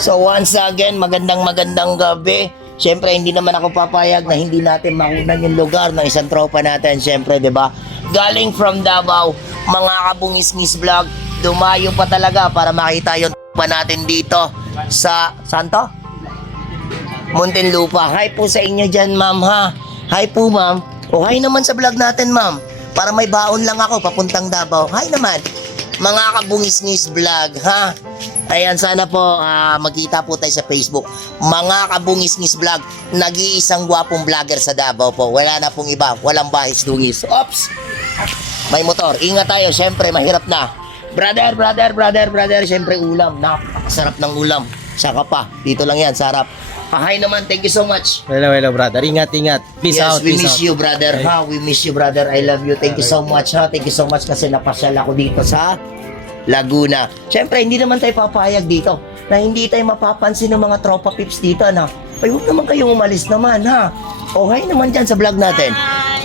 So once again, magandang magandang gabi. Siyempre, hindi naman ako papayag na hindi natin makunan yung lugar ng isang tropa natin. Siyempre, di ba? Galing from Davao, mga kabungis-ngis vlog, dumayo pa talaga para makita yung tropa natin dito sa, saan to? Muntinlupa. Hi po sa inyo dyan, ma'am, ha? Hi po, ma'am. O, hi naman sa vlog natin, ma'am. Para may baon lang ako, papuntang Davao. Hi naman. Mga kabungis-ngis vlog, ha? Ayan, sana po ah, magkita po tayo sa Facebook. Mga kabungis-ngis vlog, nag-iisang gwapong vlogger sa Davao po. Wala na pong iba, walang bahis dungis. Ops! May motor. Ingat tayo, syempre, mahirap na. Brother, brother, brother, brother, syempre ulam. Napakasarap ng ulam. Saka pa, dito lang yan, sarap. Ah, hi naman, thank you so much. Hello, hello, brother. Ingat, ingat. Peace yes, out, we peace miss out. you, brother. Ha, we miss you, brother. I love you. Thank you so much, ha. Thank you so much kasi napasyal ako dito sa Laguna. Siyempre, hindi naman tayo papayag dito na hindi tayo mapapansin ng mga tropa pips dito, ano. Ay, huwag naman kayong umalis naman, ha. O, hi naman dyan sa vlog natin.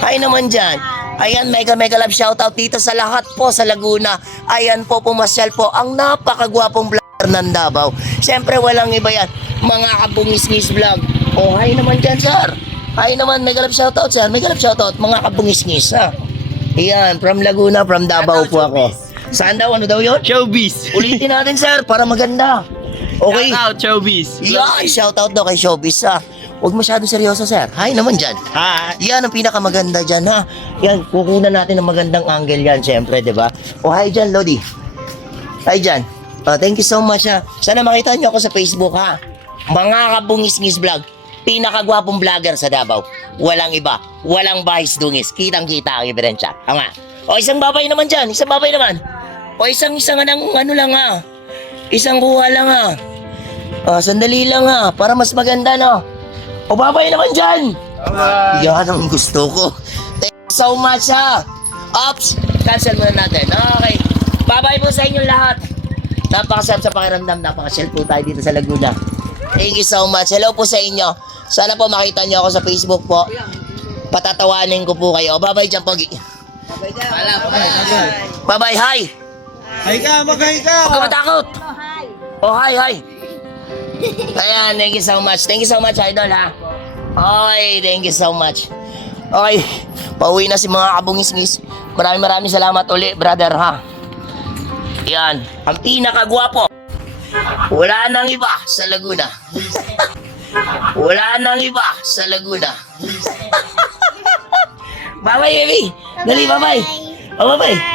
Hi naman dyan. Ayan, mega mega love shoutout dito sa lahat po sa Laguna. Ayan po, pumasyal po ang napakagwapong vlogger ng Davao. Siyempre, walang iba yan. Mga kabungis-ngis vlog. O, hi naman dyan, sir. Hi naman, mega love shoutout, sir. Mega love shoutout, mga kabungis-ngis, ha. Ayan, from Laguna, from Davao po ako. Saan daw? Ano daw yun? Showbiz. Ulitin natin, sir, para maganda. Okay. Shout out, showbiz. Yeah, shoutout daw kay Showbiz, ha. Huwag masyadong seryoso, sir. Hi naman dyan. Hi. Yan ang pinakamaganda dyan, ha? Yan, kukunan natin ng magandang angle yan, syempre, di ba? O, hi dyan, Lodi. Hi dyan. Oh, thank you so much, ha? Sana makita nyo ako sa Facebook, ha? Mga kabungis-ngis vlog. Pinakagwapong vlogger sa Davao. Walang iba. Walang bahis dungis. Kitang-kita ang ebidensya. Ha nga. O, isang babay naman dyan. Isang babay naman. O, isang-isang anong ano lang, ha? Isang kuha lang, ha? Ah, sandali lang, ha? Para mas maganda, no? O, babay naman dyan. Yan ang gusto ko. Thank you so much ha. Ops, cancel muna natin. Okay. Bye-bye po sa inyong lahat. Napakasarap sa pakiramdam. Napakasel po tayo dito sa Laguna. Thank you so much. Hello po sa inyo. Sana po makita niyo ako sa Facebook po. Patatawanin ko po kayo. Bye-bye dyan, Pogi. Bye-bye, hi. Hi ka, mag-hi ka. Huwag ka matakot. Oh, hi, hi. Ayan, thank you so much. Thank you so much, Idol, ha? Okay, thank you so much. Okay, pauwi na si mga kabungis-ngis. Maraming maraming salamat uli, brother, ha? Yan, ang pinakagwapo. Wala nang iba sa Laguna. Wala nang iba sa Laguna. bye-bye, baby. Dali, bye-bye. Oh, bye-bye.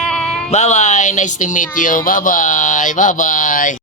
Bye-bye. Nice to meet you. Bye-bye. Bye-bye.